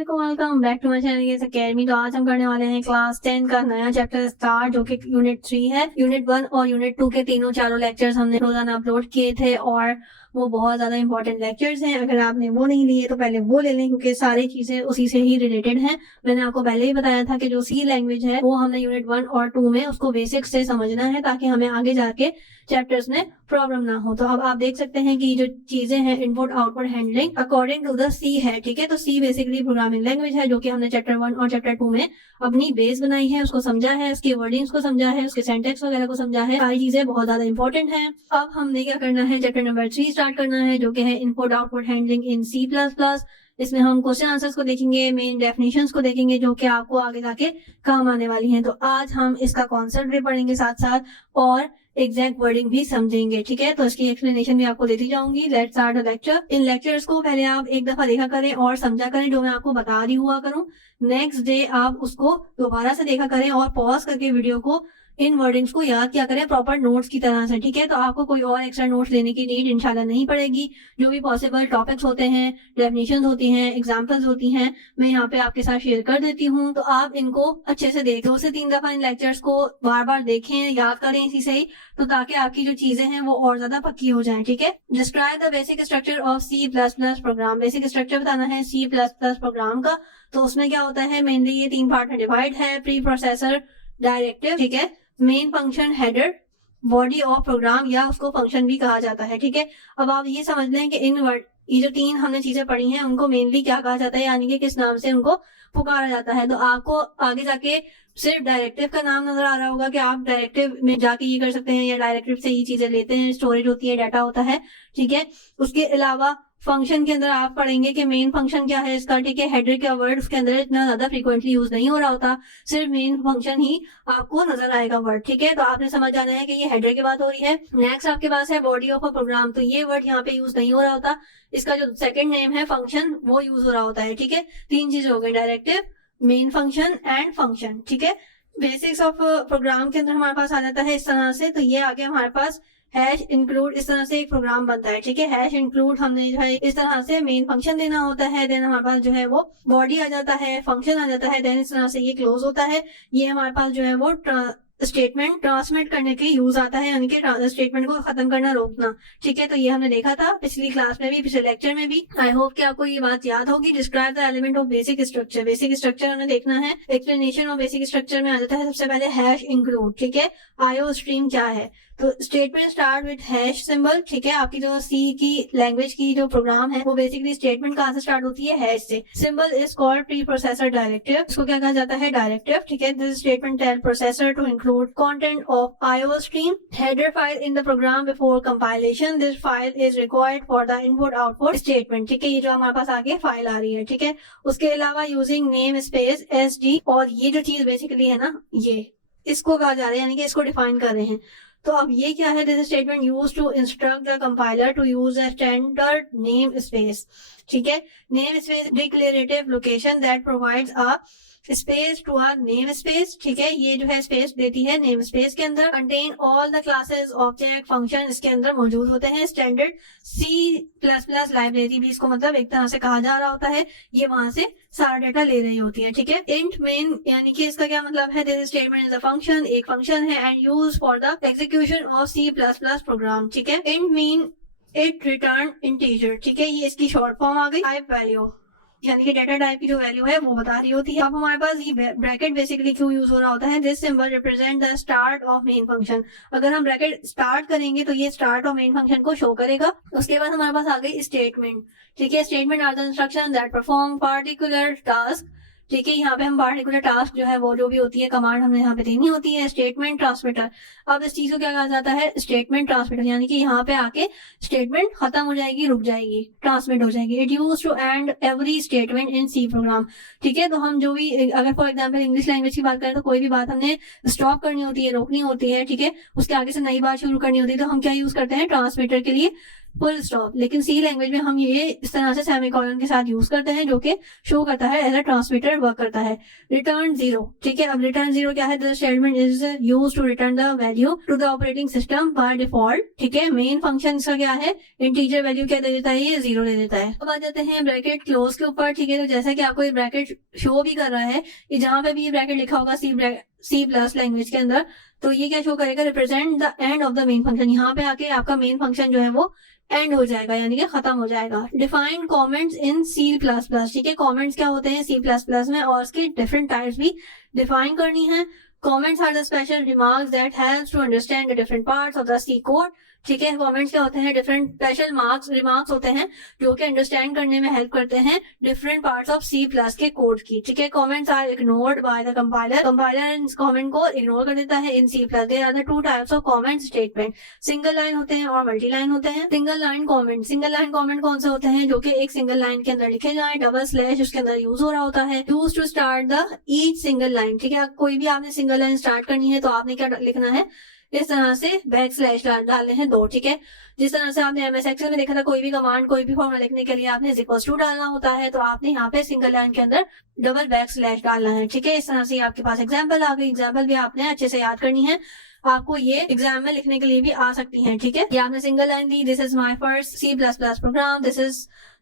Welcome back to my channel academy. तो आज हम करने वाले हैं क्लास 10 का नया चैप्टर स्टार्ट, जो कि यूनिट 3 है। यूनिट 1 और यूनिट 2 के चारों लेक्चर्स हमने रोजाना अपलोड किए थे और वो बहुत ज्यादा इंपॉर्टेंट लेक्चर्स हैं। अगर आपने वो नहीं लिए तो पहले वो ले लें, क्योंकि सारी चीजें उसी से ही रिलेटेड हैं। मैंने आपको पहले ही बताया था कि जो सी लैंग्वेज है वो हमने यूनिट 1 और 2 में उसको बेसिक्स से समझना है, ताकि हमें आगे जाके चैप्टर्स में प्रॉब्लम ना हो। तो अब आप देख सकते हैं कि जो चीजें हैं input output handling according to the C है, ठीक है। तो सी बेसिकली प्रोग्रामिंग लैंग्वेज है, जो कि हमने चैप्टर 1 और चैप्टर 2 में अपनी बेस बनाई है, उसको समझा है, उसकी वर्डिंग्स को समझा है, उसके सेंटेक्स वगैरह को समझा है। सारी चीजें बहुत ज्यादा इंपॉर्टेंट है। अब हमने क्या करना है, चैप्टर नंबर 3 स्टार्ट करना है, जो कि है input output handling in C++। इसमें हम क्वेश्चन आंसर्स को देखेंगे, मेन डेफिनेशंस को देखेंगे, जो कि आपको आगे जाके काम आने वाली हैं। तो आज हम इसका कॉन्सेप्ट भी पढ़ेंगे साथ साथ और एग्जैक्ट वर्डिंग भी समझेंगे, ठीक है। तो इसकी एक्सप्लेनेशन भी आपको देती जाऊंगी। Let's start the lecture. In lectures को पहले आप एक दफा देखा करें और समझा करें, जो मैं आपको बता रही हुआ करूं। नेक्स्ट डे आप उसको दोबारा से देखा करें और पॉज करके वीडियो को इन वर्डिंग्स को याद किया करें प्रॉपर नोट्स की तरह से, ठीक है। तो आपको कोई और एक्स्ट्रा नोट्स लेने की नीड इंशाल्लाह नहीं पड़ेगी। जो भी पॉसिबल टॉपिक्स होते हैं, डेफिनेशंस होती हैं, एग्जांपल्स होती हैं, मैं यहाँ पे आपके साथ शेयर कर देती हूँ। तो आप इनको अच्छे से देखें, 2 से 3 दफा इन लेक्चर्स को बार बार देखें, याद करें इसी से ही, तो ताकि आपकी जो चीजें हैं वो और ज्यादा पक्की हो जाए, ठीक है। Describe the basic structure of C++ program. Basic structure बताना है C++ प्रोग्राम का। तो उसमें क्या होता है, मेनली ये 3 पार्ट में डिवाइड है। प्री प्रोसेसर, डायरेक्टिव, ठीक है, main function, header, body of program, या उसको फंक्शन भी कहा जाता है, ठीक है। अब आप ये समझ लें कि ये जो 3 हमने चीजें पढ़ी हैं उनको मेनली क्या कहा जाता है, यानी कि किस नाम से उनको पुकारा जाता है। तो आपको आगे जाके सिर्फ डायरेक्टिव का नाम नजर आ रहा होगा कि आप डायरेक्टिव में जाके ये कर सकते हैं, या डायरेक्टिव से ये चीजें लेते हैं, स्टोरेज होती है, डाटा होता है, ठीक है। उसके अलावा फंक्शन के अंदर आप पढ़ेंगे कि मेन फंक्शन क्या है इसका, ठीक है। हेडर का वर्ड उसके अंदर इतना ज्यादा फ्रीक्वेंटली यूज नहीं हो रहा होता, सिर्फ मेन फंक्शन ही आपको नजर आएगा वर्ड, ठीक है। तो आपने समझ जाना है कि ये हेडर की बात हो रही है। नेक्स्ट आपके पास है बॉडी ऑफ अ प्रोग्राम। तो ये वर्ड यहाँ पे यूज नहीं हो रहा होता, इसका जो सेकंड नेम है फंक्शन वो यूज हो रहा होता है, ठीक है। 3 चीजें हो गई, directive, main function and function, ठीक है। बेसिक्स ऑफ प्रोग्राम के अंदर हमारे पास आ जाता है इस तरह से। तो ये आगे हमारे पास हैश इंक्लूड, इस तरह से एक प्रोग्राम बनता है, ठीक है। हैश इंक्लूड हमने जो है इस तरह से मेन फंक्शन देना होता है, देन हमारे पास जो है वो बॉडी आ जाता है, फंक्शन आ जाता है, देन इस तरह से ये क्लोज होता है। ये हमारे पास जो है वो स्टेटमेंट ट्रांसमिट करने के यूज आता है, यानी कि स्टेटमेंट को खत्म करना, रोकना, ठीक है। तो ये हमने देखा था पिछली क्लास में भी, पिछले लेक्चर में भी। आई होप कि आपको ये बात याद होगी। Describe the element of basic structure. Basic structure हमें देखना है। एक्सप्लेनेशन ऑफ बेसिक स्ट्रक्चर में आ जाता है सबसे पहले हैश इंक्लूड, ठीक है। आईओ स्ट्रीम क्या है, तो statement start with hash symbol, ठीक है। आपकी जो सी की लैंग्वेज की जो प्रोग्राम है वो बेसिकली स्टेटमेंट कहाँ से स्टार्ट होती है, हैश से। Symbol is called preprocessor directive, इसको क्या कहा जाता है, डायरेक्टिव, ठीक है। This statement tell processor to include content of IO stream. Header file in the program before compilation, this file is required for the input output statement, ठीक है। ये जो हमारे पास आगे फाइल आ रही है, ठीक है। उसके अलावा यूजिंग नेम स्पेस SD, और ये जो चीज बेसिकली है ना, ये इसको कहा जा रहा है, यानी कि इसको डिफाइन कर रहे हैं। तो अब ये क्या है, this statement used to instruct the compiler to use a standard name space, ठीक है। Name space declarative location that provides a space to our name space, ठीक है। ये जो है स्पेस देती है नेम स्पेस के अंदर। Contain all the classes, object, function इसके अंदर मौजूद होते हैं। स्टैंडर्ड C++ लाइब्रेरी भी इसको मतलब एक तरह से कहा जा रहा होता है, ये वहां से सारा डाटा ले रही होती है, ठीक है। इंट मेन, यानी कि इसका क्या मतलब है, this statement is a function, एक फंक्शन है, and use for the execution of C++ program, ठीक है। Int mean it return integer, ठीक है। ये इसकी शॉर्ट फॉर्म आ गई। टाइप वैल्यू, यानी कि डेटा टाइप की जो वैल्यू है वो बता रही होती है। अब हमारे पास ये ब्रैकेट बेसिकली क्यों यूज हो रहा होता है, this symbol represent the start of main function. अगर हम ब्रैकेट स्टार्ट करेंगे तो ये स्टार्ट ऑफ मेन फंक्शन को शो करेगा। उसके बाद हमारे पास आ गई स्टेटमेंट, ठीक है। Statement are the instruction that perform particular task, ठीक है। यहाँ पे हम पार्टिकुलर टास्क जो है वो जो भी होती है कमांड हमने यहाँ पे देनी होती है। स्टेटमेंट ट्रांसमीटर, अब इस चीज को क्या कहा जाता है, स्टेटमेंट ट्रांसमीटर, यानी कि यहाँ पे आके स्टेटमेंट खत्म हो जाएगी, रुक जाएगी, ट्रांसमिट हो जाएगी। It use to end every statement in C program, ठीक है। तो हम जो भी, अगर फॉर एग्जाम्पल इंग्लिश लैंग्वेज की बात करें तो कोई भी बात हमने स्टॉप करनी होती है, रोकनी होती है, ठीक है, उसके आगे से नई बात शुरू करनी होती है, तो हम क्या यूज करते हैं, ट्रांसमीटर के लिए फुल स्टॉप। लेकिन सी लैंग्वेज में हम ये इस तरह से सेमीकोलन के साथ यूज करते हैं, जो कि शो करता है एज अ ट्रांसमीटर वर्क करता है। रिटर्न 0, ठीक है। अब रिटर्न 0 क्या है? The statement is use to return the value to the operating system by default, ठीक है। मेन फंक्शन इसका क्या है? इंटीजर वैल्यू क्या दे देता है? ये 0 दे देता है। अब आ जाते हैं ब्रैकेट क्लोज के ऊपर, ठीक है। तो जैसा कि आपको ये ब्रैकेट शो भी कर रहा है, कि जहां पे भी ये ब्रैकेट लिखा होगा सी प्लस लैंग्वेज के अंदर, तो ये क्या शो करेगा? Represent the end of the main function. यहाँ पे आके आपका मेन फंक्शन जो है वो एंड हो जाएगा, यानी कि खत्म हो जाएगा। Define comments in C plus plus, ठीक है। कमेंट्स क्या होते हैं सी प्लस प्लस में, और उसके डिफरेंट टाइप्स भी डिफाइन करनी है। Comments are the special remarks that helps to understand the different parts of the C code, ठीक है। कमेंट्स क्या होते हैं? डिफरेंट स्पेशल रिमार्क्स होते हैं जो कि अंडरस्टैंड करने में हेल्प करते हैं different parts of C plus के कोड की, ठीक है। Comments are ignored by the compiler. Compiler इन कमेंट को इग्नोर कर देता है in C plus. There are the two types of comment statement, single line होते हैं और मल्टी लाइन होते हैं। सिंगल लाइन कमेंट कौन से होते हैं? जो कि एक सिंगल लाइन के अंदर लिखे जाए, डबल स्लैश उसके अंदर यूज हो रहा होता है, use to start the each single line, ठीक है। कोई भी आपने सिंगल लाइन स्टार्ट करनी है तो आपने क्या लिखना है? इस तरह से बैक स्लैश डालने हैं 2, ठीक है। जिस तरह से आपने एमएस एक्सेल में देखा था, कोई भी कमांड कोई भी फॉर्मूला लिखने के लिए आपने इक्वल्स टू डालना होता है, तो आपने यहाँ पे सिंगल लाइन के अंदर डबल बैक स्लैश डालना है, ठीक है। इस तरह से आपके पास एग्जाम्पल आ गई। एग्जाम्पल भी आपने अच्छे से याद करनी है, आपको ये एग्जाम में लिखने के लिए भी आ सकती है, ठीक है। ये आपने सिंगल लाइन दी, this is my first C plus plus program,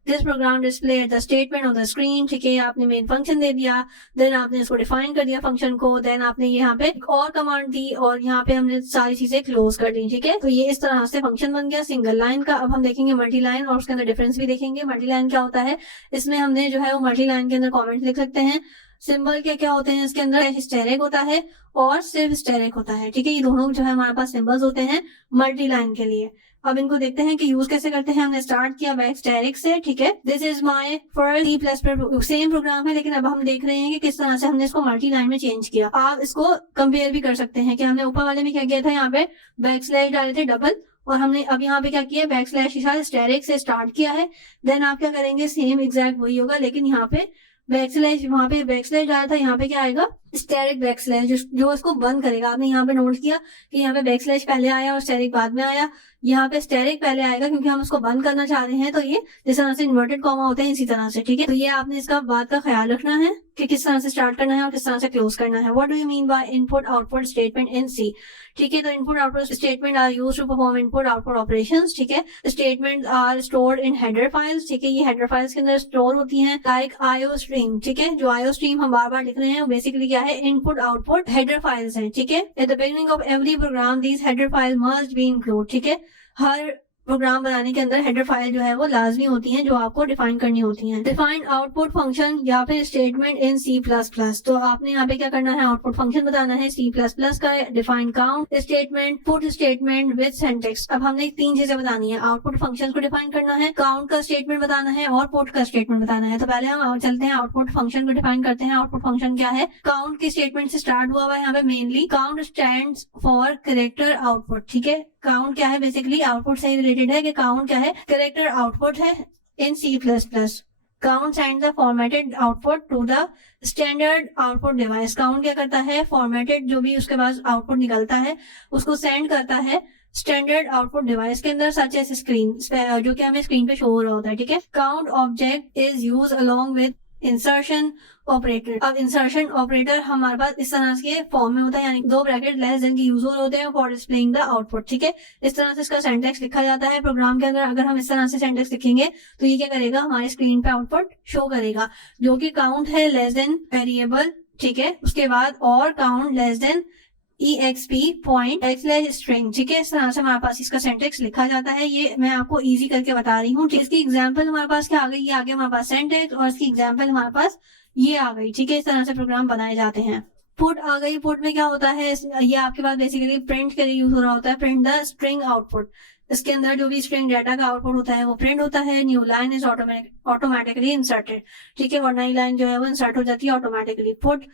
this program display the statement on the screen, ठीक है। आपने मेन फंक्शन दे दिया, देन आपने इसको डिफाइन कर दिया फंक्शन को, देन आपने यहाँ पे एक और कमांड दी और यहाँ पे हमने सारी चीजें क्लोज कर दी, ठीक है। तो ये इस तरह से फंक्शन बन गया सिंगल लाइन का। अब हम देखेंगे मल्टी लाइन और उसके अंदर डिफरेंस भी देखेंगे। मल्टी लाइन क्या होता है? इसमें हमने जो है वो मल्टी लाइन के अंदर कॉमेंट लिख सकते हैं। सिंबल के क्या होते हैं इसके अंदर? स्टेरिक होता है और सिर्फ स्टेरिक होता है, ठीक है। ये दोनों जो है हमारे पास सिंबल्स होते हैं मल्टी लाइन के लिए। अब इनको देखते हैं कि यूज कैसे करते हैं। हमने स्टार्ट किया बैक स्टेरिक से, ठीक है। This is my first C plus plus, same program है, लेकिन अब हम देख रहे हैं कि किस तरह से हमने इसको मल्टी लाइन में चेंज किया। आप इसको कंपेयर भी कर सकते हैं कि हमने ऊपर वाले में क्या किया था, यहाँ पे बैक स्लैश डाले थे डबल, और हमने अब यहाँ पे क्या किया? बैक स्लैश के साथ स्टेरिक से स्टार्ट किया है। देन आप क्या करेंगे? सेम एग्जैक्ट वही होगा, लेकिन यहाँ पे बैक स्लैश, वहां पे बैक स्लैश डाला था, यहाँ पे क्या आएगा? स्टेरिक बैक स्लैश, जो इसको बंद करेगा। आपने यहाँ पे नोट किया कि यहाँ पे बैक स्लैश पहले आया और स्टेरिक बाद में आया। यहाँ पे स्टेरिक पहले आएगा क्योंकि हम उसको बंद करना चाह रहे हैं, तो ये जिस तरह से इन्वर्टेड कॉमा होते हैं इसी तरह से, ठीक है। तो ये आपने इसका बात का ख्याल रखना है कि किस तरह से स्टार्ट करना है और किस तरह से क्लोज करना है। What do you mean by input output statement in C, ठीक है। तो input output statement are used to perform input output operations, ठीक है। Statement are stored in header files, ठीक है। ये हेडर फाइल्स के अंदर स्टोर होती हैं, लाइक आईओ स्ट्रीम, ठीक है। जो आईओ स्ट्रीम हम बार बार लिख रहे हैं वो बेसिकली क्या है? इनपुट आउटपुट हेडर फाइल्स हैं, ठीक है। At the beginning of every programme these header file must be include, ठीक है। हर प्रोग्राम बनाने के अंदर हेडर फाइल जो है वो लाजमी होती हैं, जो आपको डिफाइन करनी होती हैं। डिफाइन आउटपुट फंक्शन या फिर statement in C plus plus, तो आपने यहाँ पे क्या करना है? आउटपुट फंक्शन बताना है सी प्लस प्लस का। Define count statement, put statement with syntax. अब हमने 3 चीजें बतानी है, आउटपुट फंक्शन को डिफाइन करना है, काउंट का स्टेटमेंट बताना है और पुट का स्टेटमेंट बताना है। तो पहले हम चलते हैं आउटपुट फंक्शन को डिफाइन करते हैं। आउटपुट फंक्शन क्या है? काउंट की स्टेटमेंट से स्टार्ट हुआ हुआ है यहाँ पे mainly. Count stands for character output, ठीक है। काउंट क्या है? बेसिकली आउटपुट से रिलेटेड है कि काउंट क्या है? कैरेक्टर आउटपुट है in C plus plus. Count send the formatted output to the standard output device. Count क्या करता है? फॉर्मेटेड जो भी उसके पास आउटपुट निकलता है उसको सेंड करता है स्टैंडर्ड आउटपुट डिवाइस के अंदर, सच एज स्क्रीन, जो कि हमें स्क्रीन पे शो हो रहा होता है, ठीक है। Count object is use along with insertion operator. अब इंसर्शन ऑपरेटर हमारे पास इस तरह के फॉर्म में होता है, यानी 2 ब्रैकेट लेस देन के यूज हो रहे होते हैं फॉर डिस्प्लेइंग द आउटपुट, ठीक है। इस तरह से इसका सिंटैक्स लिखा जाता है प्रोग्राम के अंदर। अगर हम इस तरह से सिंटैक्स लिखेंगे तो ये क्या करेगा? हमारे स्क्रीन पे आउटपुट शो करेगा, जो कि काउंट है लेस देन वेरिएबल, ठीक है। उसके बाद और count less than exp point string, ठीक है। इस तरह से हमारे पास इसका सिंटैक्स लिखा जाता है। ये मैं आपको इजी करके बता रही हूँ। इसकी एग्जांपल हमारे पास क्या आ गई? ये आगे हमारे पास सिंटैक्स और इसकी एग्जांपल हमारे पास ये आ गई, ठीक है। इस तरह से प्रोग्राम बनाए जाते हैं। पुट आ गई। पुट में क्या होता है? ये आपके पास बेसिकली प्रिंट के लिए यूज हो रहा होता है, प्रिंट द स्ट्रिंग आउटपुट। इसके अंदर जो भी स्ट्रिंग डाटा का आउटपुट होता है वो प्रिंट होता है। New line is automatically inserted, ठीक है। और नई लाइन जो है वो इंसर्ट हो जाती है automatically. Put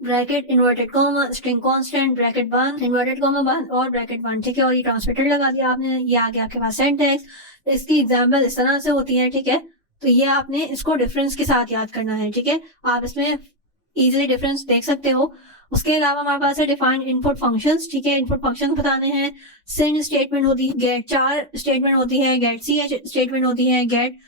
bracket inverted comma string constant bracket 1 inverted comma 1 और ब्रैकेट 1, ठीक है। और ये ट्रांसमिटर लगा दिया आपने। ये आ गया आपके पास सिंटैक्स। इसकी एग्जांपल इस तरह से होती है, ठीक है। तो ये आपने इसको डिफरेंस के साथ याद करना है, ठीक है। आप इसमें इजीली डिफरेंस देख सकते हो। उसके अलावा हमारे पास है डिफाइंड इनपुट फंक्शंस, ठीक है, इनपुट फंक्शन बताने हैं। सेंड स्टेटमेंट होती है, गेट 4 स्टेटमेंट होती है, गेट ch स्टेटमेंट होती है, गेट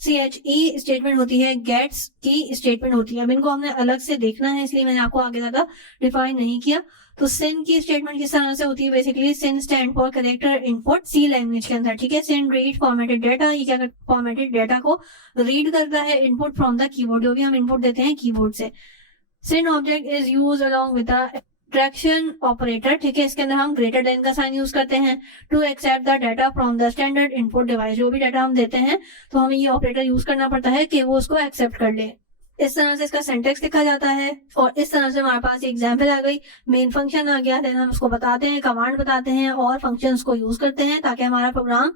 che स्टेटमेंट होती है, गेट्स की स्टेटमेंट होती है। अब इनको हमने अलग से देखना है, इसलिए मैंने आपको आगे ज्यादा डिफाइन नहीं किया। तो सिन की स्टेटमेंट किस तरह से होती है, basically cin stand for character input C language के अंदर, ठीक है। सिन रीड फॉर्मेटेड डेटा, ये क्या करता है, फॉर्मेटेड डेटा को रीड करता है इनपुट फ्रॉम द कीबोर्ड, जो भी हम इनपुट देते हैं कीबोर्ड से। Cin object is use along with the traction operator, ठीक है, इसके अंदर हम ग्रेटर देन का साइन यूज करते हैं to accept the data from the standard input device. जो भी डाटा हम देते हैं तो हमें ये ऑपरेटर यूज करना पड़ता है कि वो उसको एक्सेप्ट कर ले। इस तरह से इसका सिंटैक्स लिखा जाता है और इस तरह से हमारे पास एग्जाम्पल आ गई, मेन फंक्शन आ गया, देन हम उसको बताते हैं, कमांड बताते हैं और फंक्शंस को यूज करते हैं ताकि हमारा प्रोग्राम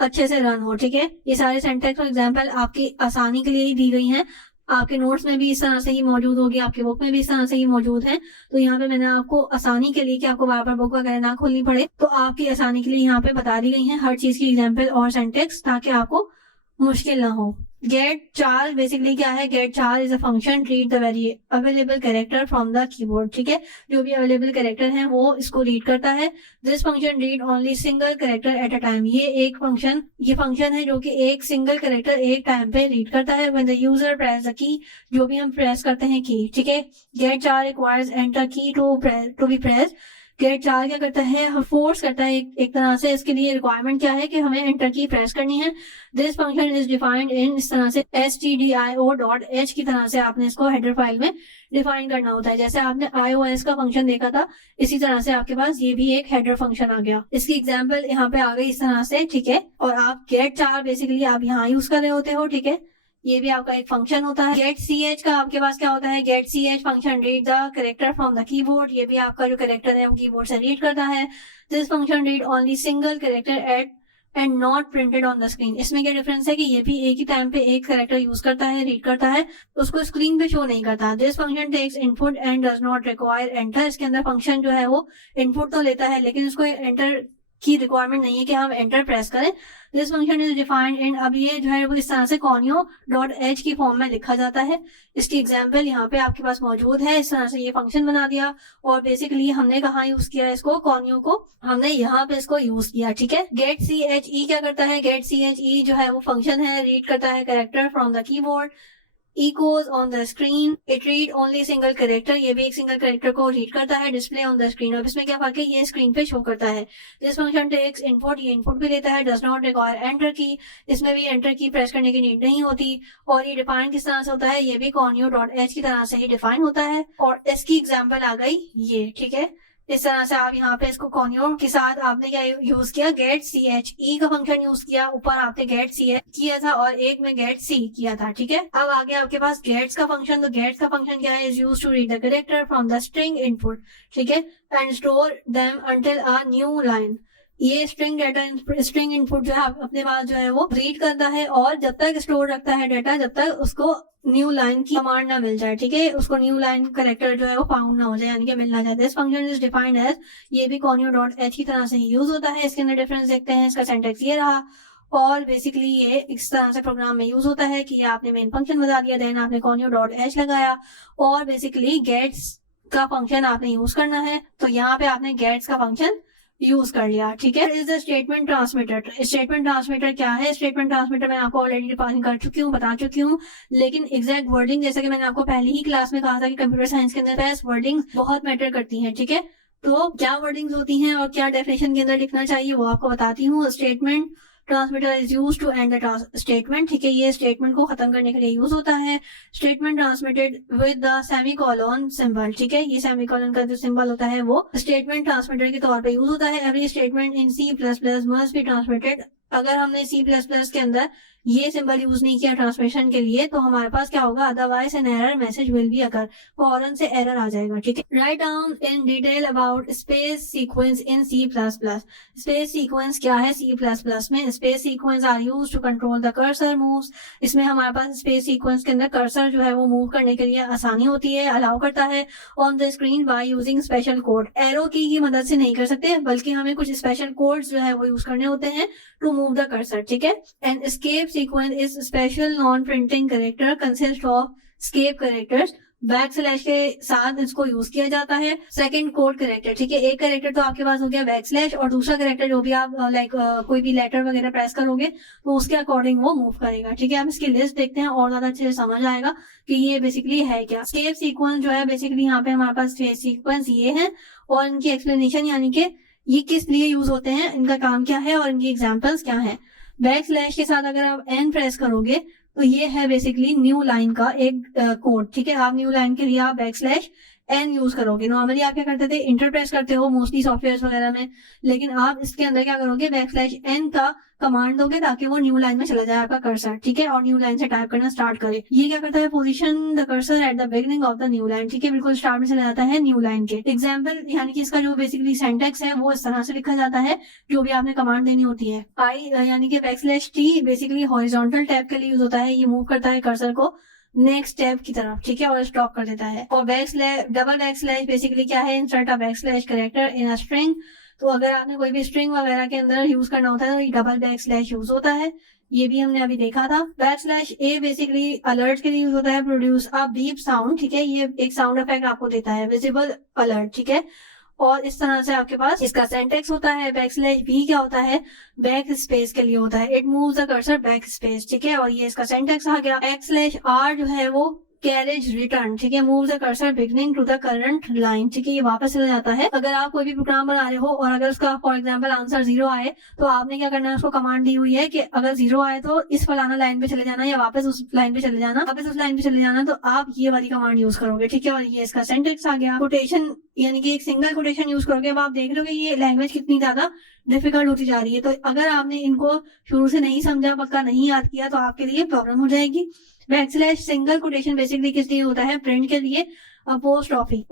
अच्छे से रन हो, ठीक है। ये सारे सिंटैक्स और एग्जाम्पल आपकी आसानी के लिए ही दी गई हैं, आपके नोट्स में भी इस तरह से ही मौजूद होगी, आपकी बुक में भी इस तरह से ही मौजूद है। तो यहाँ पे मैंने आपको आसानी के लिए कि आपको बार बार बुक वगैरह ना खोलनी पड़े, तो आपकी आसानी के लिए यहाँ पे बता दी गई है हर चीज की एग्जाम्पल और सिंटैक्स, ताकि आपको मुश्किल ना हो। गेट 4 बेसिकली क्या है, get 4 is a function read the very available character from the keyboard, ठीक है, जो भी अवेलेबल कैरेक्टर है वो इसको रीड करता है। This function read only single character at a time, ये फंक्शन है जो कि एक सिंगल कैरेक्टर एक टाइम पे रीड करता है। When the user press the key, जो भी हम प्रेस करते हैं की, ठीक है। गेट 4 रिक्वायर्स एंटर की टू बी प्रेस, गेट 4 क्या करता है, फोर्स करता है एक तरह से, इसके लिए रिक्वायरमेंट क्या है कि हमें एंटर की प्रेस करनी है। This function is defined in, इस तरह से stdio.h की तरह से आपने इसको हेडर फाइल में डिफाइन करना होता है। जैसे आपने iOS का फंक्शन देखा था, इसी तरह से आपके पास ये भी एक हेडर फंक्शन आ गया। इसकी एग्जाम्पल यहाँ पे आ गई इस तरह से, ठीक है। और आप गेट 4 बेसिकली आप यहाँ यूज कर रहे होते हो, ठीक है, ये भी आपका एक फंक्शन होता है। गेट ch का आपके पास क्या होता है, get ch function read the character from the keyboard, ये भी आपका जो कैरेक्टर है वो कीबोर्ड से रीड करता है। This function read only single character and not printed on the screen, इसमें क्या डिफरेंस है कि ये भी एक ही टाइम पे एक कैरेक्टर यूज करता है, रीड करता है, उसको स्क्रीन पे शो नहीं करता। This function takes input and does not require enter, इसके अंदर फंक्शन जो है वो इनपुट तो लेता है लेकिन उसको एंटर की रिक्वायरमेंट नहीं है कि हम एंटर प्रेस करें। This function is defined in, अब ये जो है वो इस तरह से conio.h की फॉर्म में लिखा जाता है। इसकी एग्जाम्पल यहाँ पे आपके पास मौजूद है, इस तरह से ये फंक्शन बना दिया और बेसिकली हमने कहाँ यूज किया इसको, conio को हमने यहाँ पे इसको यूज किया, ठीक है। गेट che क्या करता है, गेट che जो है वो फंक्शन है, रीड करता है character from the keyboard, echoes on the screen, it read only single character, ये भी एक सिंगल कैरेक्टर को रीड करता है, डिस्प्ले ऑन द स्क्रीन। अब इसमें क्या फर्क है, ये स्क्रीन पे शो करता है। दिस फंक्शन टेक्स इनपुट, ये इनपुट भी लेता है, डज नॉट रिक्वायर एंटर की, इसमें भी एंटर की प्रेस करने की नीड नहीं होती। और ये डिफाइन किस तरह से होता है, ये भी conio.h की तरह से ही डिफाइन होता है। और इसकी एग्जाम्पल आ गई ये, ठीक है। इस तरह से आप यहाँ पे इसको conio के साथ आपने क्या यूज किया, गेट che का फंक्शन यूज किया, ऊपर आपने गेट ch किया था और एक में गेट c किया था, ठीक है। अब आगे आपके पास गेट्स का फंक्शन, तो गेट्स का फंक्शन क्या है, is use to read the character from the string input, ठीक है, and store them until a new line. ये स्ट्रिंग डाटा, स्ट्रिंग इनपुट जो है अपने पास जो है वो रीड करता है और जब तक स्टोर रखता है डाटा, जब तक उसको न्यू लाइन की कमांड ना मिल जाए, ठीक है, उसको न्यू लाइन कैरेक्टर जो है वो फाउंड ना हो जाए, यानी कि मिलना चाहते हैं। इस फंक्शन इज डिफाइंड एज, ये भी conio.h की तरह से ही यूज होता है। इसके अंदर डिफरेंस देखते हैं, इसका सिंटैक्स ये रहा और बेसिकली ये इस तरह से प्रोग्राम में यूज होता है कि आपने मेन फंक्शन बता दिया, देन आपने conio.h लगाया और बेसिकली गेट्स का फंक्शन आपने यूज करना है, तो यहाँ पे आपने गेट्स का फंक्शन यूज कर लिया, ठीक है। Is the statement transmitter, statement transmitter क्या है, स्टेटमेंट ट्रांसमीटर मैं आपको ऑलरेडी डिफाइन कर चुकी हूँ, बता चुकी हूँ, लेकिन एग्जैक्ट वर्डिंग जैसा कि मैंने आपको पहली ही क्लास में कहा था कि कंप्यूटर साइंस के अंदर वर्डिंग बहुत मैटर करती है, ठीक है। तो क्या वर्डिंग्स होती हैं और क्या डेफिनेशन के अंदर लिखना चाहिए वो आपको बताती हूँ। Statement transmitter is use to end the statement, ठीक है, ये स्टेटमेंट को खत्म करने के लिए यूज होता है। Statement transmitted with the semicolon symbol, ठीक है, ये सेमीकोलन का जो सिंबल होता है वो स्टेटमेंट ट्रांसमीटर के तौर पे यूज होता है। Every statement in C++ must be transmitted, अगर हमने C++ के अंदर ये सिंबल यूज नहीं किया ट्रांसमिशन के लिए तो हमारे पास क्या होगा, otherwise an error message will be occur, फौरन से एरर आ जाएगा, ठीक है। Right down in detail about space sequence in C++। Space sequence क्या है C++ में, space sequence are use to control the cursor moves, इसमें हमारे पास स्पेस सीक्वेंस के अंदर कर्सर जो है वो मूव करने के लिए आसानी होती है, अलाउ करता है on the screen by using special code. Arrow की मदद से नहीं कर सकते बल्कि हमें कुछ स्पेशल कोड्स जो है वो यूज करने होते हैं टू मूव द कर्सर, ठीक है। And escape sequence is special non-printing character consist of escape characters back slash के साथ इसको यूज किया जाता है। सेकंड कोड कैरेक्टर, ठीक है, एक कैरेक्टर तो आपके पास हो गया बैक स्लैश, और दूसरा कैरेक्टर जो भी आप कोई भी लेटर वगैरह प्रेस करोगे तो उसके अकॉर्डिंग वो मूव करेगा, ठीक है। आप इसकी लिस्ट देखते हैं और ज्यादा अच्छे से समझ आएगा कि ये बेसिकली है क्या। स्टेप सीक्वेंस जो है बेसिकली यहाँ पे हमारे पास स्टेप सीक्वेंस ये है, और इनकी एक्सप्लेनेशन यानी कि ये किस लिए यूज होते हैं, इनका काम क्या है और इनकी एग्जाम्पल्स क्या है। बैक स्लैश के साथ अगर आप एन प्रेस करोगे तो ये है बेसिकली न्यू लाइन का एक कोड, ठीक है। आप न्यू लाइन के लिए आप बैक स्लैश एन यूज करोगे। नॉर्मली आप क्या करते थे, इंटर प्रेस करते हो मोस्टली सॉफ्टवेयर वगैरह में, लेकिन आप इसके अंदर क्या करोगे, बैक स्लैश एन का कमांड दोगे ताकि वो न्यू लाइन में चला जाए आपका कर्सर, ठीक है, और न्यू लाइन से टाइप करना स्टार्ट करे। ये क्या करता है, position the cursor at the beginning of the new line, ठीक है, बिल्कुल स्टार्ट में चला जाता है न्यू लाइन के। एग्जाम्पल यानी कि इसका जो बेसिकली सेंटेक्स है वो इस तरह से लिखा जाता है जो भी आपने कमांड देनी होती है। आई यानी कि back slash T basically horizontal tab के लिए यूज होता है, ये मूव करता है कर्सर को नेक्स्ट टैब की तरफ, ठीक है, और स्टॉप कर देता है। और back slash, double back slash basically क्या है, insert a back slash character in a string. तो अगर आपने कोई भी स्ट्रिंग वगैरह के अंदर यूज करना होता है तो ये डबल बैक स्लैश यूज होता है, ये भी हमने अभी देखा था। Back slash A basically alert के लिए यूज होता है, प्रोड्यूस अ बीप साउंड, ठीक है, ये एक साउंड इफेक्ट आपको देता है, विजिबल अलर्ट, ठीक है। और इस तरह से आपके पास इसका सिंटैक्स होता है। बैक स्लैश बी क्या होता है, बैक स्पेस के लिए होता है, it moves the cursor back space, ठीक है, और ये इसका सिंटैक्स आ गया। बैक स्लैश आर जो है वो कैरेज रिटर्न, ठीक है, move the cursor beginning to the current line, ठीक है, ये वापस चला जाता है। अगर आप कोई भी प्रोग्राम बना रहे हो और अगर उसका फॉर एग्जांपल आंसर 0 आए तो आपने क्या करना है, उसको कमांड दी हुई है कि अगर 0 आए तो इस फलाना लाइन पे चले जाना या वापस उस लाइन पे चले जाना, वापस उस लाइन पे चले जाना, तो आप ये वाली कमांड यूज करोगे, ठीक है, और ये इसका सिंटैक्स आ गया। कोटेशन यानी कि एक सिंगल कोटेशन यूज करोगे। अब आप देख रहे हो कि ये लैंग्वेज कितनी ज्यादा डिफिकल्ट होती जा रही है, तो अगर आपने इनको शुरू से नहीं समझा, पक्का नहीं याद किया, तो आपके लिए प्रॉब्लम हो जाएगी। Back slash single quotation basically किस लिए होता है, प्रिंट के लिए। पोस्ट ऑफिस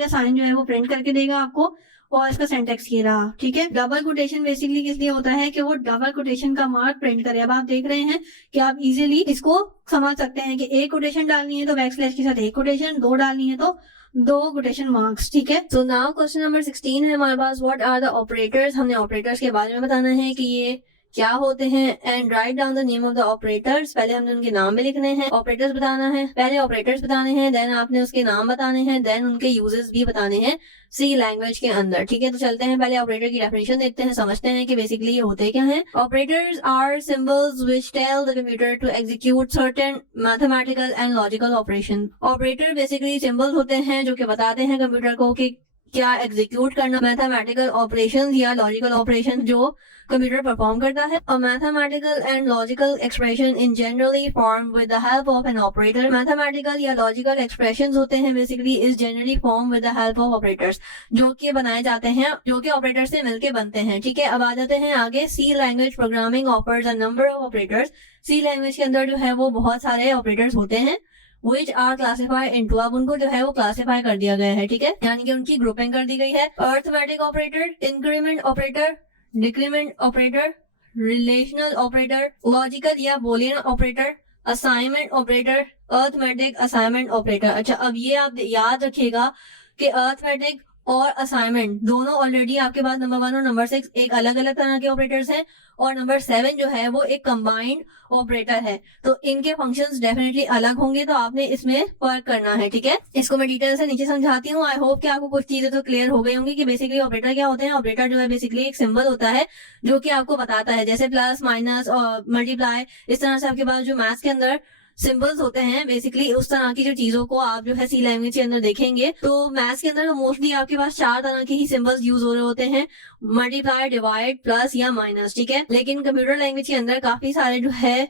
का साइन जो है वो प्रिंट करके देगा आपको, और इसका सिंटैक्स ये रहा, ठीक है। डबल कोटेशन बेसिकली किस लिए होता है कि वो डबल कोटेशन का मार्क प्रिंट करे। अब आप देख रहे हैं कि आप इजीली इसको समझ सकते हैं कि एक कोटेशन डालनी है तो बैक स्लैश के साथ एक कोटेशन, दो डालनी है तो 2 कोटेशन मार्क्स, ठीक है। सो नाउ क्वेश्चन नंबर 16 है हमारे पास, व्हाट आर द ऑपरेटर्स। हमने ऑपरेटर्स के बारे में बताना है कि ये क्या होते हैं, and write down the name of the operators. पहले हमने उनके नाम भी लिखने हैं, ऑपरेटर्स बताना है, पहले ऑपरेटर्स बताने हैं, देन आपने उसके नाम बताने हैं, देन उनके यूजेस भी बताने हैं सी लैंग्वेज के अंदर, ठीक है। तो चलते हैं पहले ऑपरेटर की डेफिनेशन देखते हैं, समझते हैं कि बेसिकली ये होते क्या हैं। Operators are symbols which tell the computer to execute certain mathematical and logical operation. Operator basically symbols होते हैं जो कि बताते हैं कंप्यूटर को कि क्या एग्जीक्यूट करना, मैथमेटिकल ऑपरेशन या लॉजिकल ऑपरेशन जो कंप्यूटर परफॉर्म करता है। A mathematical and logical expression in generally formed with the help of an operator. Mathematical या logical expressions होते हैं basically is generally formed with the help of operators, जो कि बनाए जाते हैं, जो कि ऑपरेटर से मिलके बनते हैं, ठीक है। अब आ जाते हैं आगे। C language programming offers a number of operators. C language के अंदर जो है वो बहुत सारे ऑपरेटर्स होते हैं which are classified into, अब उनको जो है वो क्लासीफाई कर दिया गया है, ठीक है, यानी कि उनकी ग्रुपिंग कर दी गई है। Arithmetic operator, increment operator, decrement operator, relational operator, logical या boolean operator, assignment operator, arithmetic assignment operator. अच्छा, अब ये आप याद रखिएगा कि अर्थमेटिक और असाइनमेंट दोनों ऑलरेडी आपके पास नंबर 1 और नंबर 6 एक अलग अलग तरह के ऑपरेटर्स हैं, और नंबर 7 जो है वो एक कंबाइंड ऑपरेटर है, तो इनके फंक्शंस डेफिनेटली अलग होंगे, तो आपने इसमें फर्क करना है, ठीक है। इसको मैं डिटेल से नीचे समझाती हूँ। आई होप कि आपको कुछ चीजें तो क्लियर हो गई होंगी कि बेसिकली ऑपरेटर क्या होते हैं। ऑपरेटर जो है बेसिकली एक सिंबल होता है जो कि आपको बताता है, जैसे प्लस, माइनस और मल्टीप्लाई, इस तरह से आपके पास जो मैथ्स के अंदर सिंबल्स होते हैं बेसिकली उस तरह की जो चीजों को आप जो है सी लैंग्वेज के अंदर देखेंगे, तो मैथ्स के अंदर तो मोस्टली आपके पास 4 तरह के ही सिंबल्स यूज हो रहे होते हैं, मल्टीप्लाई, डिवाइड, प्लस या माइनस, ठीक है। लेकिन कंप्यूटर लैंग्वेज के अंदर काफी सारे जो है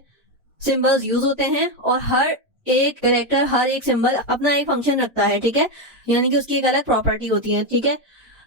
सिंबल्स यूज होते हैं, और हर एक कैरेक्टर, हर एक सिंबल अपना एक फंक्शन रखता है, ठीक है, यानी कि उसकी एक अलग प्रॉपर्टी होती है, ठीक है।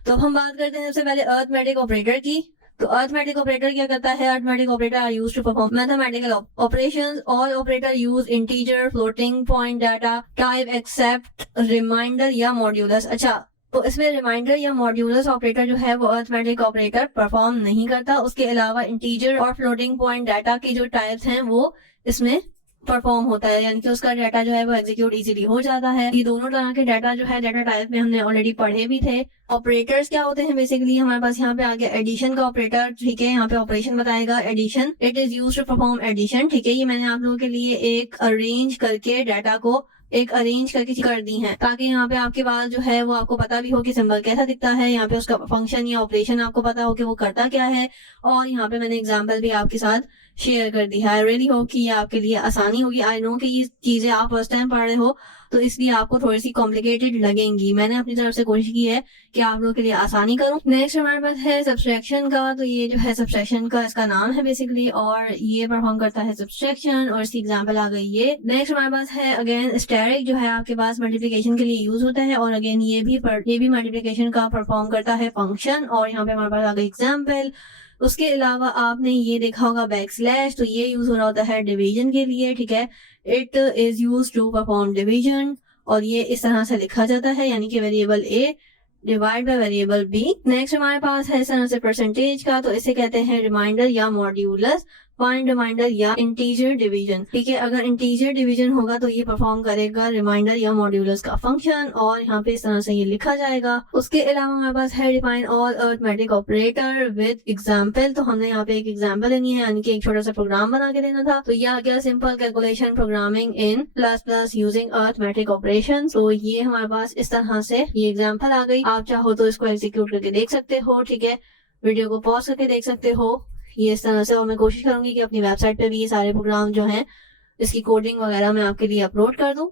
तो अब हम बात करते हैं सबसे पहले अर्थमेटिक ऑपरेटर की। तो अर्थमेटिक ऑपरेटर क्या करता है, arithmetic operator are used to perform mathematical operations. All operator use integer, floating point data type except reminder या मॉड्यूलस। अच्छा, तो इसमें रिमाइंडर या मॉड्यूलस ऑपरेटर जो है वो अर्थमेटिक ऑपरेटर परफॉर्म नहीं करता। उसके अलावा इंटीजर और फ्लोटिंग पॉइंट डाटा की जो टाइप्स हैं वो इसमें परफॉर्म होता है, यानी कि उसका डाटा जो है वो एग्जीक्यूट इजीली हो जाता है। ये दोनों तरह के डाटा जो है डाटा टाइप में हमने ऑलरेडी पढ़े भी थे। ऑपरेटर्स क्या होते हैं बेसिकली, हमारे पास यहाँ पे आ गया एडिशन का ऑपरेटर, ठीक है, यहाँ पे ऑपरेशन बताएगा addition. It is used to perform addition, ठीक है, ये मैंने आप लोगों के लिए एक अरेंज करके डाटा को एक अरेंज करके कर दी हैं, ताकि यहाँ पे आपके पास जो है वो आपको पता भी हो कि सिंबल कैसा दिखता है, यहाँ पे उसका फंक्शन या ऑपरेशन आपको पता हो कि वो करता क्या है, और यहाँ पे मैंने एग्जांपल भी आपके साथ शेयर कर दी है। आई रियली होप कि ये आपके लिए आसानी होगी। आई नो कि ये चीजें आप फर्स्ट टाइम पढ़ रहे हो तो इसलिए आपको थोड़ी सी कॉम्प्लिकेटेड लगेंगी। मैंने अपनी तरफ से कोशिश की है कि आप लोगों के लिए आसानी करूं। नेक्स्ट हमारे पास है सब्सट्रैक्शन का। तो ये जो है सब्सट्रैक्शन का इसका नाम है बेसिकली, और ये परफॉर्म करता है सब्सट्रैक्शन, और इसकी एग्जांपल आ गई ये। नेक्स्ट हमारे पास है अगेन स्टेरिक, जो है आपके पास मल्टीप्लिकेशन के लिए यूज होता है, और अगेन ये भी मल्टीप्लिकेशन का परफॉर्म करता है फंक्शन, और यहाँ पे हमारे पास आ गई एग्जाम्पल। उसके अलावा आपने ये देखा होगा बैकस्लैश, तो ये यूज हो रहा होता है डिवीजन के लिए, ठीक है। It is use to perform division, और ये इस तरह से लिखा जाता है, यानी कि variable A divide by variable B. Next हमारे पास है इस तरह से परसेंटेज का, तो इसे कहते हैं रिमाइंडर या मॉड्यूलस, फाइंड रिमाइंडर या इंटीजर डिवीजन, ठीक है। अगर इंटीजर डिवीजन होगा तो ये परफॉर्म करेगा रिमाइंडर या मॉड्यूलस का फंक्शन, और यहाँ पे इस तरह से ये लिखा जाएगा। उसके अलावा हमारे पास है define all arithmetic operator with example, तो हमने यहाँ पे एक एग्जाम्पल लेनी है, यानी कि एक छोटा सा प्रोग्राम बना के देना था। तो ये आ गया simple calculation programming in plus plus using arithmetic operation. तो ये हमारे पास इस तरह से ये एग्जाम्पल आ गई। आप चाहो तो इसको एग्जीक्यूट करके देख सकते हो, ठीक है। वीडियो को पॉज करके देख सकते हो ये इस तरह से, और मैं कोशिश करूंगी कि अपनी वेबसाइट पे भी ये सारे प्रोग्राम जो हैं इसकी कोडिंग वगैरह मैं आपके लिए अपलोड कर दूं।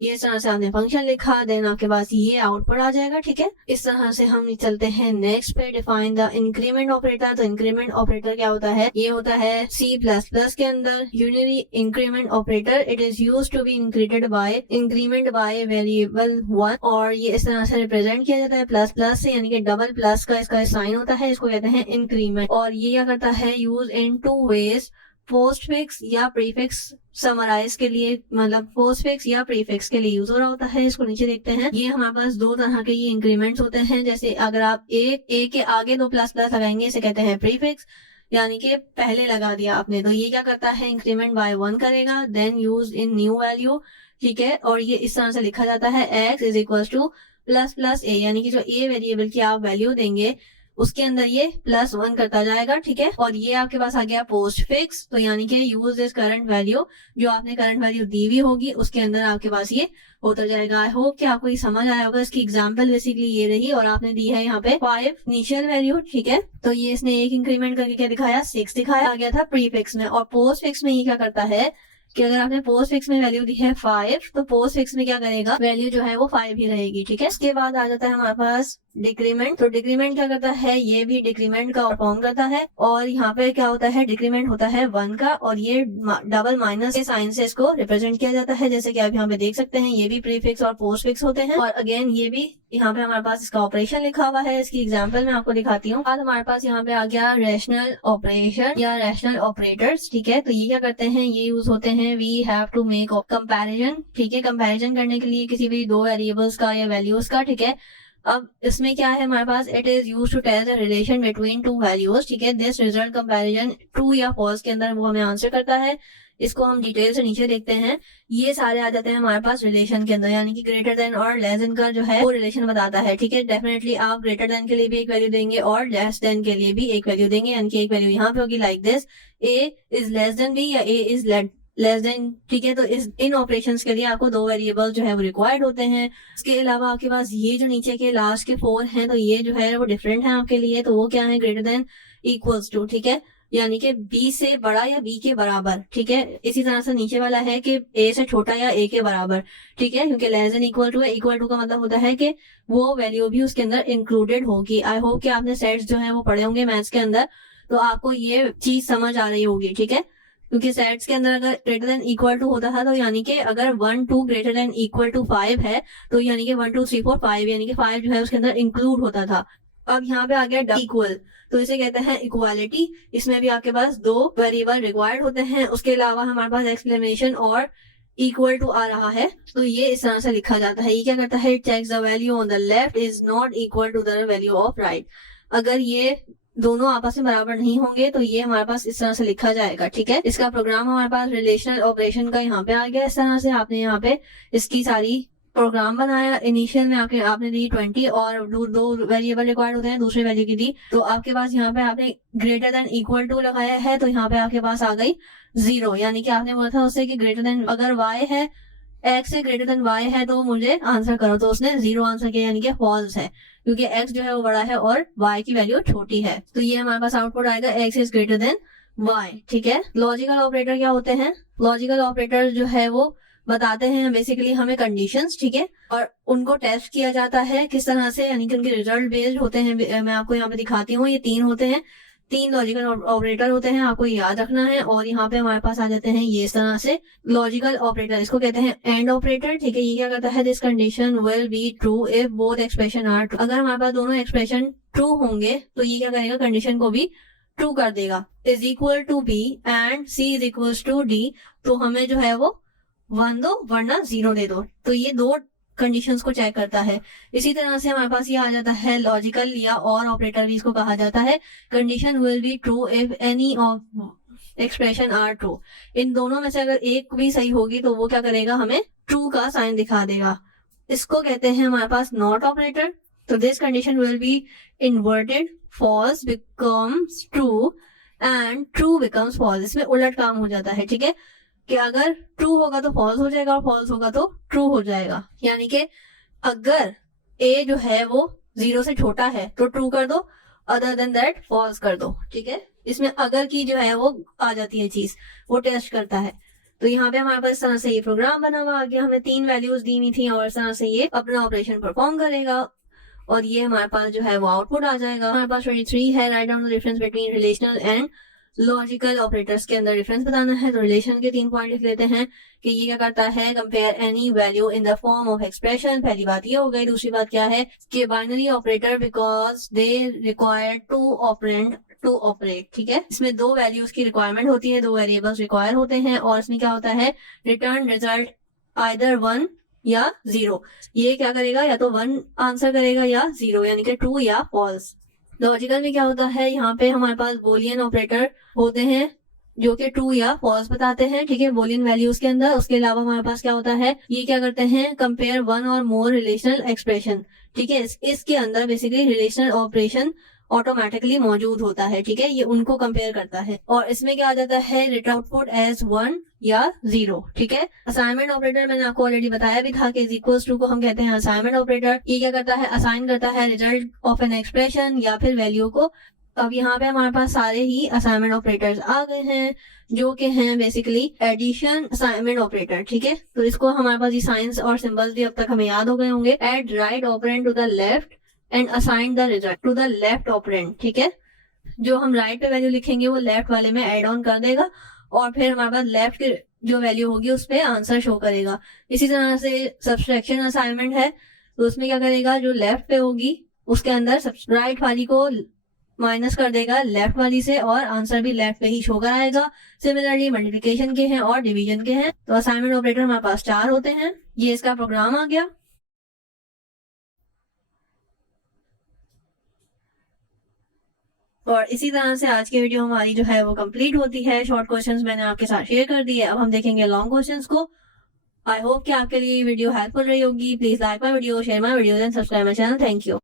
ये इस तरह से आपने फंक्शन लिखा, देन आपके पास ये आउटपुट आ जाएगा, ठीक है। इस तरह से हम चलते हैं नेक्स्ट पे, डिफाइन द इंक्रीमेंट ऑपरेटर। तो इंक्रीमेंट ऑपरेटर क्या होता है? ये होता है C++ के अंदर unary increment operator. It is use to be increment by variable 1, और ये इस तरह से रिप्रेजेंट किया जाता है प्लस प्लस से, यानी कि डबल प्लस का इसका साइन होता है, इसको कहते हैं इंक्रीमेंट। और ये क्या करता है? यूज इन 2 वेज, पोस्टफिक्स या प्रीफिक्स समराइज के लिए, मतलब पोस्टफिक्स या प्रीफिक्स के लिए यूज हो रहा होता है। इसको नीचे देखते हैं। ये हमारे पास 2 तरह के ये इंक्रीमेंट्स होते हैं। जैसे अगर आप ए के आगे 2 प्लस प्लस लगाएंगे, इसे कहते हैं प्रीफिक्स, यानी कि पहले लगा दिया आपने, तो ये क्या करता है? इंक्रीमेंट बाय 1 करेगा, then use in new value, ठीक है। और ये इस तरह से लिखा जाता है x is equal to plus plus a, यानी कि जो ए वेरिएबल की आप वैल्यू देंगे उसके अंदर ये +1 करता जाएगा, ठीक है। और ये आपके पास आ गया पोस्ट फिक्स, तो यानी कि यूज दिस करंट वैल्यू, जो आपने करंट वैल्यू दी हुई होगी उसके अंदर आपके पास ये होता जाएगा। आई होप कि आपको ये समझ आया होगा। इसकी एग्जांपल बेसिकली ये रही, और आपने दी है यहाँ पे 5 इनिशियल वैल्यू, ठीक है। तो ये इसने एक इंक्रीमेंट करके क्या दिखाया? 6 दिखाया, आ गया था प्रीफिक्स में। और पोस्ट फिक्स में ये क्या करता है कि अगर आपने पोस्ट फिक्स में वैल्यू दी है 5, तो पोस्ट फिक्स में क्या करेगा? वैल्यू जो है वो 5 ही रहेगी, ठीक है। उसके बाद आ जाता है हमारे पास डिक्रीमेंट। तो डिक्रीमेंट क्या करता है? ये भी डिक्रीमेंट का परफॉर्म करता है, और यहाँ पे क्या होता है? डिक्रीमेंट होता है 1 का, और ये डबल माइनस के साइन से इसको रिप्रेजेंट किया जाता है, जैसे कि आप यहाँ पे देख सकते हैं। ये भी प्रीफिक्स और पोस्ट फिक्स होते हैं, और अगेन ये भी यहाँ पे हमारे पास इसका ऑपरेशन लिखा हुआ है। इसकी एग्जाम्पल मैं आपको दिखाती हूँ। आज हमारे पास यहाँ पे आ गया रैशनल ऑपरेशन या रैशनल ऑपरेटर्स, ठीक है। तो ये क्या करते हैं? ये यूज होते हैं we have to make comparison, ठीक है। कंपैरिजन करने के लिए किसी भी 2 वेरिएबल्स का या वैल्यूज का, ठीक है। अब इसमें क्या है हमारे पास? It is use to tell the relation between 2 values, ठीक है। दिस रिजल्ट कंपैरिजन ट्रू या फॉल्स के अंदर वो हमें आंसर करता है। इसको हम डिटेल से नीचे देखते हैं। ये सारे आ जाते हैं हमारे पास रिलेशन के अंदर, यानी कि ग्रेटर देन और लेस देन का जो है वो रिलेशन बताता है, ठीक है। डेफिनेटली आप ग्रेटर देन के लिए भी एक वैल्यू देंगे और लेस देन के लिए भी एक वैल्यू देंगे, यानी कि एक वैल्यू यहाँ पे होगी like this, A is less than B या ए इज लेस देन, ठीक है। तो इन ऑपरेशंस के लिए आपको 2 वेरिएबल जो है वो रिक्वायर्ड होते हैं। इसके अलावा आपके पास ये जो नीचे के लास्ट के 4 हैं, तो ये जो है वो डिफरेंट है आपके लिए। तो वो क्या है? ग्रेटर देन, इक्वल्स टू, ठीक है, यानी कि बी से बड़ा या बी के बराबर, ठीक है। इसी तरह से नीचे वाला है कि ए से छोटा या ए के बराबर, ठीक है, क्योंकि लेस देन इक्वल टू है। इक्वल टू का मतलब होता है कि वो वैल्यू भी उसके अंदर इंक्लूडेड होगी। आई होप कि आपने सेट्स जो है वो पढ़े होंगे मैथ्स के अंदर, तो आपको ये चीज समझ आ रही होगी, ठीक है। क्योंकि सेट्स के अंदर अगर ग्रेटर देन इक्वल टू होता था, तो यानी कि अगर 1 2 ग्रेटर देन इक्वल टू 5 है, तो यानी कि 1 2 3 4 5, यानी कि 5 जो है उसके अंदर इंक्लूड होता था। अब यहाँ पे आ गया इक्वल, तो इसे कहते हैं इक्वालिटी। इसमें भी आपके पास 2 वेरिएबल रिक्वायर्ड होते हैं। उसके अलावा हमारे पास एक्सक्लेमेशन और इक्वल टू आ रहा है, तो ये इस तरह से लिखा जाता है। ये क्या करता है? It checks the value on the left is not equal to the value of right. अगर ये दोनों आपस में बराबर नहीं होंगे तो ये हमारे पास इस तरह से लिखा जाएगा, ठीक है। इसका प्रोग्राम हमारे पास रिलेशनल ऑपरेशन का यहाँ पे आ गया। इस तरह से आपने यहाँ पे इसकी सारी प्रोग्राम बनाया। इनिशियल में आपने दी 20 और 2 वेरिएबल रिक्वायर्ड होते हैं, दूसरे वैल्यू की दी, तो आपके पास यहाँ पे आपने ग्रेटर देन इक्वल टू लगाया है, तो यहाँ पे आपके पास आ गई 0, यानी कि आपने बोला था उससे कि ग्रेटर देन अगर y है x से ग्रेटर देन y है तो मुझे आंसर करो, तो उसने 0 आंसर किया यानी कि फॉल्स है, क्योंकि x जो है वो बड़ा है और y की वैल्यू छोटी है। तो ये हमारे पास आउटपुट आएगा x is greater than y। ठीक है, लॉजिकल ऑपरेटर क्या होते हैं? लॉजिकल ऑपरेटर जो है वो बताते हैं बेसिकली हमें कंडीशंस, ठीक है, और उनको टेस्ट किया जाता है किस तरह से, यानी कि उनके रिजल्ट बेस्ड होते हैं। मैं आपको यहाँ पे दिखाती हूँ, ये 3 होते हैं, 3 लॉजिकल ऑपरेटर होते हैं, आपको याद रखना है। और यहाँ पे हमारे पास आ जाते हैं ये इस तरह से लॉजिकल ऑपरेटर, इसको कहते हैं एंड ऑपरेटर। ठीक है, ये क्या करता है? This condition will be true if both expression are true. अगर हमारे पास दोनों एक्सप्रेशन ट्रू होंगे तो ये क्या करेगा? कंडीशन को भी ट्रू कर देगा। Is equal to B and C is equal to D, तो हमें जो है वो 1 दो वरना 0 दे दो। तो ये 2 कंडीशंस को चेक करता है। इसी तरह से हमारे पास ये आ जाता है लॉजिकल या और ऑपरेटर भी इसको कहा जाता है। Condition will be true if any of expression are true. इन दोनों में से अगर एक भी सही होगी तो वो क्या करेगा? हमें ट्रू का साइन दिखा देगा। इसको कहते हैं हमारे पास नॉट ऑपरेटर। तो this condition will be inverted, false becomes true and true becomes false. इसमें उलट काम हो जाता है। ठीक है, कि अगर ट्रू होगा तो फॉल्स हो जाएगा और फॉल्स होगा तो ट्रू हो जाएगा। यानी कि अगर a जो है वो 0 से छोटा है तो ट्रू कर दो, अदर देन दैट फॉल्स कर दो। ठीक है, इसमें अगर की जो है वो आ जाती है चीज, वो टेस्ट करता है। तो यहाँ पे हमारे पास इस तरह से ये प्रोग्राम बना हुआ आ गया। हमें 3 वैल्यूज दी हुई थी और इस तरह से ये अपना ऑपरेशन परफॉर्म करेगा और ये हमारे पास जो है वो आउटपुट आ जाएगा। हमारे पास 23 है, right down the difference between relational and logical operators के अंदर डिफरेंस बताना है। तो रिलेशन के 3 पॉइंट लिख लेते हैं कि ये क्या करता है? Compare any value in the form of expression. पहली बात ये हो गई। दूसरी बात क्या है कि binary operator because they require 2 operand to operate. ठीक है, इसमें 2 वैल्यूज की रिक्वायरमेंट होती है, 2 वेरिएबल्स रिक्वायर होते हैं और इसमें क्या होता है? रिटर्न रिजल्ट आइदर 1 या 0। ये क्या करेगा? या तो 1 आंसर करेगा या 0, यानी कि ट्रू या फॉल्स। लॉजिकल में क्या होता है? यहाँ पे हमारे पास बोलियन ऑपरेटर होते हैं जो कि ट्रू या फॉल्स बताते हैं। ठीक है, बोलियन वैल्यूज के अंदर। उसके अलावा हमारे पास क्या होता है? ये क्या करते हैं? कंपेयर 1 और मोर रिलेशनल एक्सप्रेशन। ठीक है, इसके अंदर बेसिकली रिलेशनल ऑपरेशन ऑटोमेटिकली मौजूद होता है। ठीक है, ये उनको कंपेयर करता है और इसमें क्या आ जाता है? रिटर्न आउटपुट एज 1 या 0। ठीक है, असाइनमेंट ऑपरेटर मैंने आपको ऑलरेडी बताया भी था कि इज इक्वल्स टू को हम कहते हैं असाइनमेंट ऑपरेटर। ये क्या करता है? असाइन करता है रिजल्ट ऑफ एन एक्सप्रेशन या फिर वैल्यू को। अब यहाँ पे हमारे पास सारे ही असाइनमेंट ऑपरेटर्स आ गए हैं जो कि हैं बेसिकली एडिशन असाइनमेंट ऑपरेटर। ठीक है, तो इसको हमारे पास ये साइंस और सिंबल्स भी अब तक हमें याद हो गए होंगे। Add right operand to the left and assign the result to the left operand. ठीक है, जो हम राइट पे वैल्यू लिखेंगे वो लेफ्ट वाले में एड ऑन कर देगा और फिर हमारे पास लेफ्ट की जो वैल्यू होगी उस पर आंसर शो करेगा। इसी तरह से सब्सट्रैक्शन असाइनमेंट है, तो उसमें क्या करेगा? जो लेफ्ट पे होगी उसके अंदर राइट वाली को माइनस कर देगा लेफ्ट वाली से और आंसर भी लेफ्ट पे ही शो कराएगा। सिमिलरली मल्टीप्लिकेशन के हैं और डिवीजन के हैं। तो असाइनमेंट ऑपरेटर हमारे पास 4 होते हैं। ये इसका प्रोग्राम आ गया। और इसी तरह से आज की वीडियो हमारी जो है वो कंप्लीट होती है। शॉर्ट क्वेश्चंस मैंने आपके साथ शेयर कर दिए, अब हम देखेंगे लॉन्ग क्वेश्चंस को। आई होप कि आपके लिए ये वीडियो हेल्पफुल रही होगी। Please like my video, share my videos and subscribe my channel. Thank you.